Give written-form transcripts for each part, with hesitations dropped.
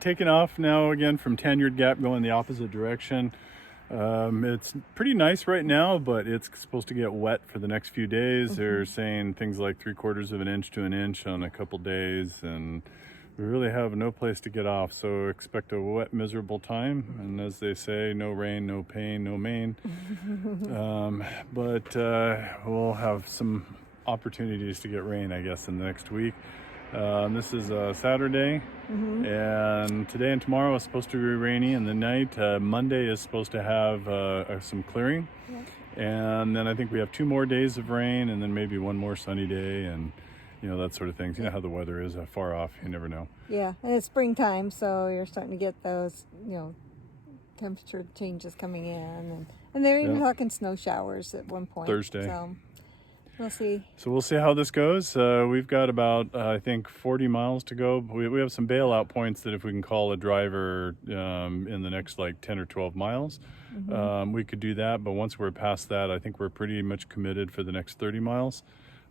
taking off now again from Tanyard Gap, going the opposite direction. It's pretty nice right now, but it's supposed to get wet for the next few days. They're saying things like 3/4 of an inch to an inch on a couple days, and we really have no place to get off. So expect a wet, miserable time. And as they say, no rain, no pain, no main. But we'll have some opportunities to get rain, I guess, in the next week. This is Saturday, and today and tomorrow is supposed to be rainy in the night. Monday is supposed to have some clearing, and then I think we have 2 more days of rain, and then maybe 1 more sunny day, and that sort of things. You know how the weather is far off, you never know. Yeah, and it's springtime, so you're starting to get those temperature changes coming in, and they're even talking snow showers at one point Thursday. So we'll see. So we'll see how this goes. We've got about, I think, 40 miles to go. We have some bailout points that if we can call a driver in the next like 10 or 12 miles, we could do that. But once we're past that, I think we're pretty much committed for the next 30 miles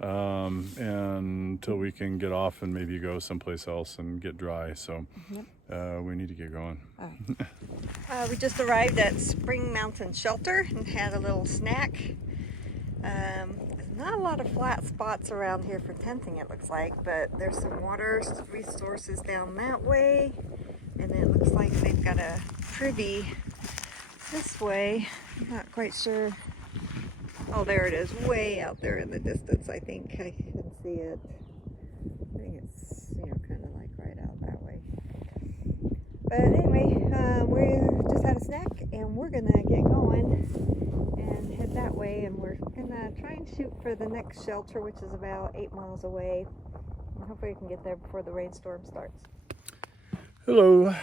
and until we can get off and maybe go someplace else and get dry. So we need to get going. We just arrived at Spring Mountain Shelter and had a little snack. Not a lot of flat spots around here for tenting, it looks like, but there's some water resources down that way, and it looks like they've got a privy this way. I'm not quite sure. Oh, there it is, way out there in the distance. I think I can see it. I think it's kind of like right out that way. But anyway, we just had a snack, and we're gonna get going and head that way, and we're gonna try and shoot for the next shelter, which is about 8 miles away, and hopefully we can get there before the rainstorm starts. Hello.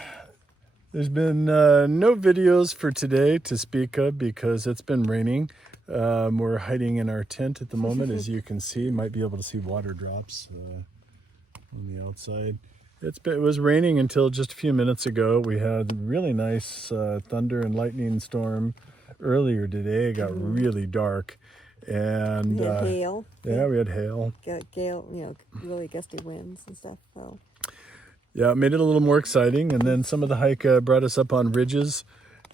There's been no videos for today to speak of because it's been raining. We're hiding in our tent at the moment, as you can see. Might be able to see water drops on the outside. It was raining until just a few minutes ago. We had a really nice thunder and lightning storm earlier today. It got really dark, and We had hail. Yeah, we had hail. Gale, really gusty winds and stuff. So yeah, it made it a little more exciting. And then some of the hike brought us up on ridges,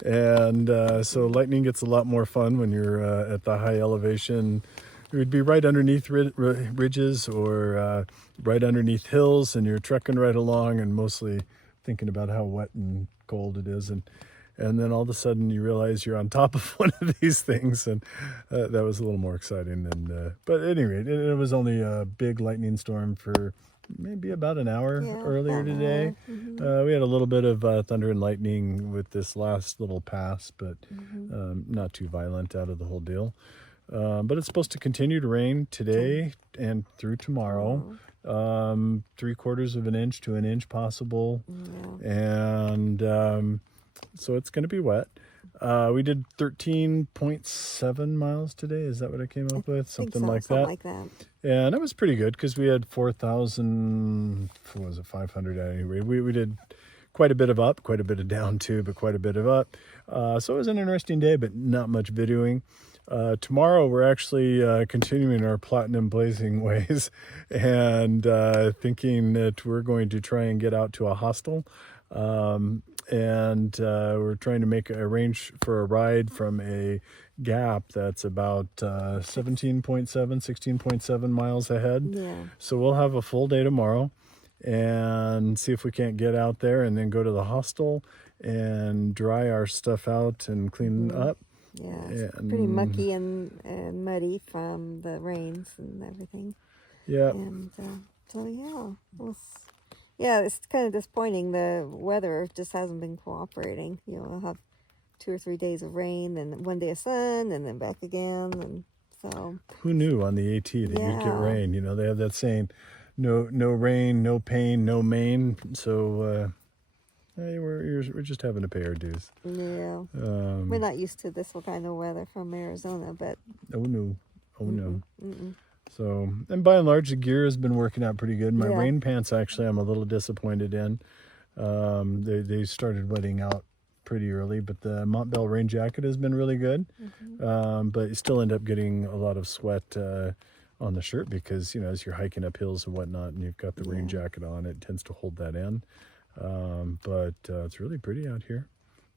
and so lightning gets a lot more fun when you're at the high elevation. It would be right underneath ridges or right underneath hills, and you're trekking right along and mostly thinking about how wet and cold it is. And then all of a sudden you realize you're on top of one of these things, and that was a little more exciting. But at any rate, it was only a big lightning storm for maybe about an hour earlier today. We had a little bit of thunder and lightning with this last little pass, but not too violent out of the whole deal. But it's supposed to continue to rain today and through tomorrow. 3/4 of an inch to an inch possible. And so it's going to be wet. We did 13.7 miles today. Is that what I came up with? Something like that. Yeah, and that was pretty good because we had 4,000, what was it, 500 anyway. We did quite a bit of up, quite a bit of down too, but quite a bit of up. So it was an interesting day, but not much videoing. Tomorrow we're actually continuing our platinum blazing ways and thinking that we're going to try and get out to a hostel. And we're trying to make arrange for a ride from a gap that's about 16.7 miles ahead. So we'll have a full day tomorrow and see if we can't get out there and then go to the hostel and dry our stuff out and clean up. Yeah, it's pretty mucky and muddy from the rains and everything. Yeah. And so it's kind of disappointing. The weather just hasn't been cooperating. We'll have 2 or 3 days of rain, and 1 day of sun, and then back again. And so who knew on the AT that you'd get rain? They have that saying, no rain, no pain, no main. So hey, we're just having to pay our dues. Yeah. We're not used to this kind of weather from Arizona, but oh no. So, and by and large, the gear has been working out pretty good. My rain pants, actually, I'm a little disappointed in. They started wetting out pretty early, but the Montbell rain jacket has been really good. But you still end up getting a lot of sweat on the shirt because, as you're hiking up hills and whatnot, and you've got the rain jacket on, it tends to hold that in. But it's really pretty out here.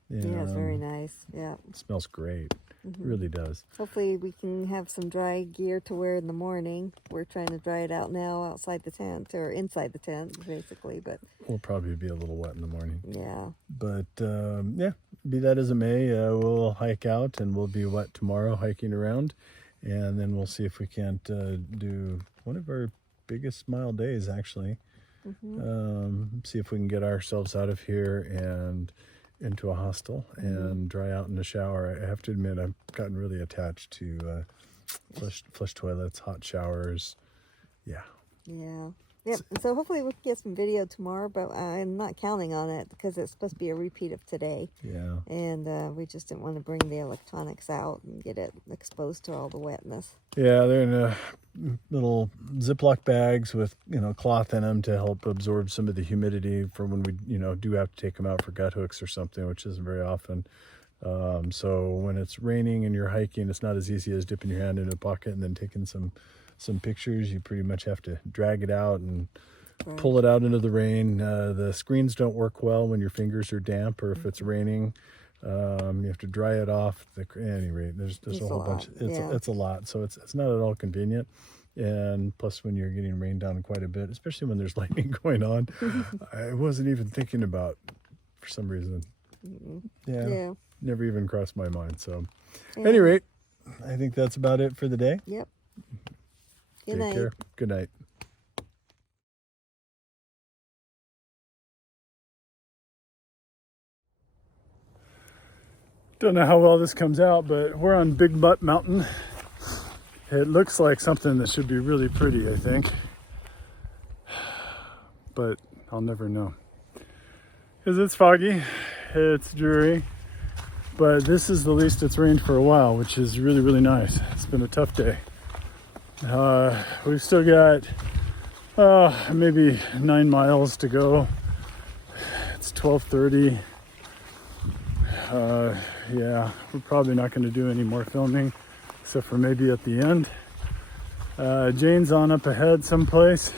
Yeah, it's very nice. Yeah. It smells great. It really does. Hopefully we can have some dry gear to wear in the morning. We're trying to dry it out now outside the tent, or inside the tent, basically. But We'll probably be a little wet in the morning. yeah. But yeah, be that as it may, we'll hike out and we'll be wet tomorrow hiking around. And then we'll see if we can't do one of our biggest mile days, actually. See if we can get ourselves out of here and into a hostel and dry out in the shower. I have to admit, I've gotten really attached to flush toilets, hot showers. Yeah. Yeah. Yep. And so hopefully we can get some video tomorrow, but I'm not counting on it because it's supposed to be a repeat of today. Yeah. And we just didn't want to bring the electronics out and get it exposed to all the wetness. Yeah, they're in little Ziploc bags with, cloth in them to help absorb some of the humidity for when we, do have to take them out for gut hooks or something, which isn't very often. So when it's raining and you're hiking, it's not as easy as dipping your hand in a pocket and then taking some pictures. You pretty much have to drag it out and pull it out into the rain. The screens don't work well when your fingers are damp or if it's raining. You have to dry it off. At any rate, there's a whole bunch. It's a lot, so it's not at all convenient. And plus, when you're getting rained down quite a bit, especially when there's lightning going on, I wasn't even thinking about for some reason. Yeah, never even crossed my mind. So, at any rate, I think that's about it for the day. Yep. Take care. Good night. Don't know how well this comes out, but we're on Big Butt Mountain. It looks like something that should be really pretty, I think. But I'll never know. Because it's foggy, it's dreary, but this is the least it's rained for a while, which is really, really nice. It's been a tough day. We've still got maybe 9 miles to go. It's 12:30. Yeah, we're probably not going to do any more filming except for maybe at the end. Jane's on up ahead someplace.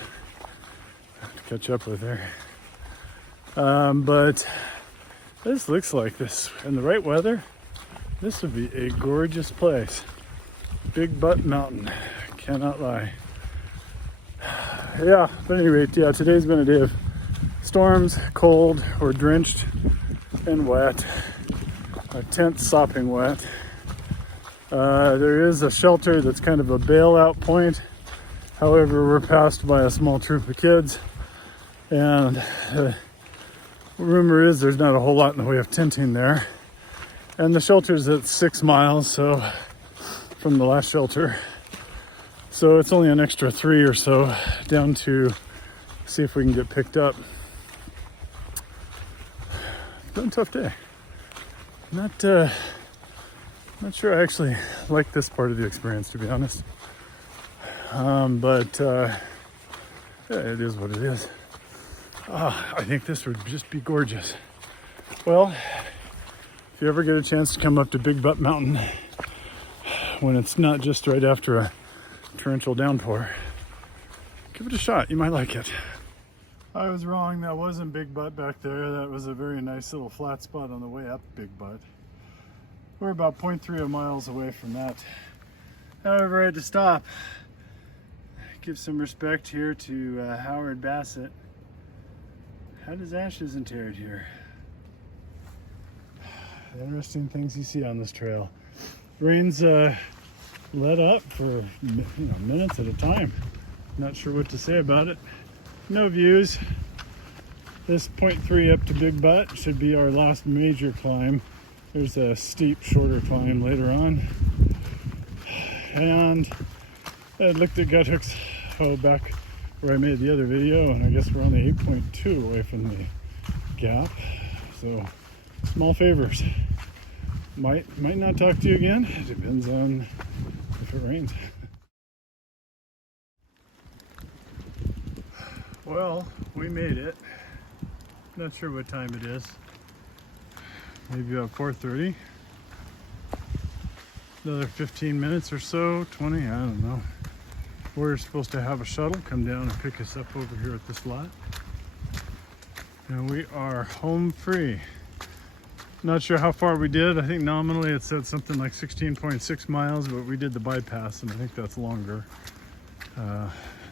I have to catch up with her. But this looks like this in the right weather. This would be a gorgeous place. Big Butt Mountain. Cannot lie. Yeah, but at any rate, yeah, today's been a day of storms, cold, we're drenched and wet. Our tent's sopping wet. There is a shelter that's kind of a bailout point. However, we're passed by a small troop of kids. And rumor is there's not a whole lot in the way of tenting there. And the shelter's at 6 miles from the last shelter. So it's only an extra 3 or so down to see if we can get picked up. It's been a tough day. Not sure I actually like this part of the experience, to be honest. But yeah, it is what it is. I think this would just be gorgeous. Well, if you ever get a chance to come up to Big Butt Mountain when it's not just right after a torrential downpour, give it a shot. You might like it. I was wrong. That wasn't Big Butt back there. That was a very nice little flat spot on the way up Big Butt. We're about 0.3 miles away from that. However, I had to stop. Give some respect here to Howard Bassett. How does Ashes interred here? Interesting things you see on this trail. Rain's let up for minutes at a time. Not sure what to say about it. No views. This 0.3 up to Big Butt should be our last major climb. There's a steep, shorter climb later on. And I looked at gut hooks back where I made the other video, and I guess we're only 8.2 away from the gap. So small favors. Might not talk to you again. It depends on if it rains. Well, we made it. Not sure what time it is. Maybe about 4:30. Another 15 minutes or so, 20, I don't know. We're supposed to have a shuttle come down and pick us up over here at this lot. And we are home free. Not sure how far we did. I think nominally it said something like 16.6 miles, but we did the bypass, and I think that's longer.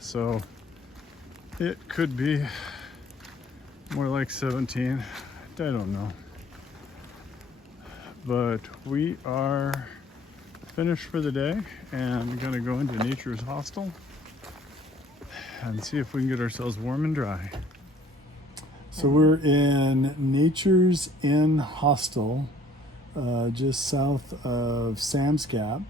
So it could be more like 17. I don't know. But we are finished for the day and gonna go into Nature's Hostel and see if we can get ourselves warm and dry. So we're in Nature's Inn Hostel, just south of Sam's Gap.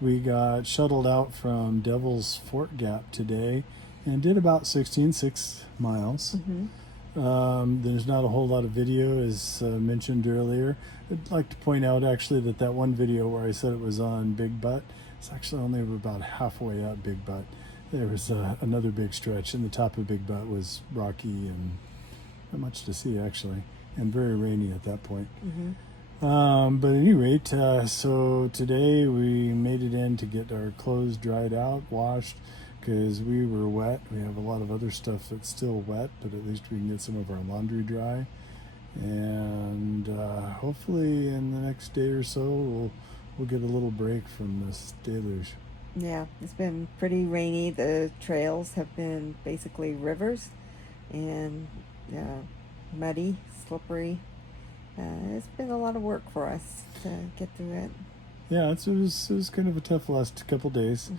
We got shuttled out from Devil's Fort Gap today and did about 16.6 miles. There's not a whole lot of video, as mentioned earlier. I'd like to point out actually that one video where I said it was on Big Butt, it's actually only about halfway up Big Butt. There was another big stretch, and the top of Big Butt was rocky and not much to see actually, and very rainy at that point. But at any rate, so today we made it in to get our clothes dried out, washed, because we were wet. We have a lot of other stuff that's still wet, but at least we can get some of our laundry dry. And hopefully in the next day or so we'll get a little break from this deluge. Yeah, it's been pretty rainy. The trails have been basically rivers and muddy, slippery. It's been a lot of work for us to get through it. Yeah, it was kind of a tough last couple days.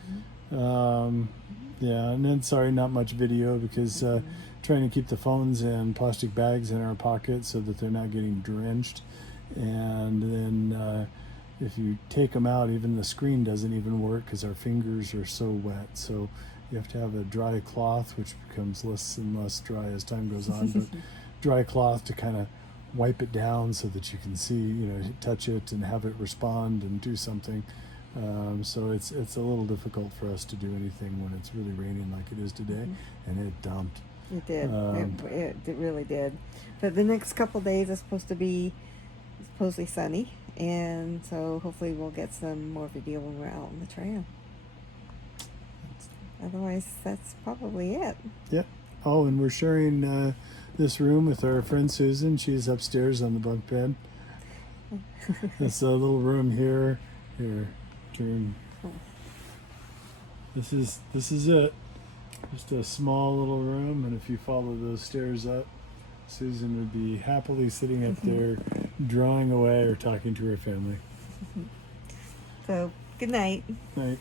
Yeah, and then sorry, not much video because trying to keep the phones in plastic bags in our pockets so that they're not getting drenched. And then if you take them out, even the screen doesn't even work because our fingers are so wet. So you have to have a dry cloth, which becomes less and less dry as time goes on, but dry cloth to kind of wipe it down so that you can see, touch it and have it respond and do something. So it's a little difficult for us to do anything when it's really raining like it is today, and it dumped. It did. It really did. But the next couple days is supposed to be supposedly sunny, and so hopefully we'll get some more video when we're out on the trail. Otherwise, that's probably it. Yeah. Oh, and we're sharing this room with our friend Susan. She's upstairs on the bunk bed. This little room here. Here, turn. This is it. Just a small little room, and if you follow those stairs up, Susan would be happily sitting up there, drawing away or talking to her family. So, good night. Night.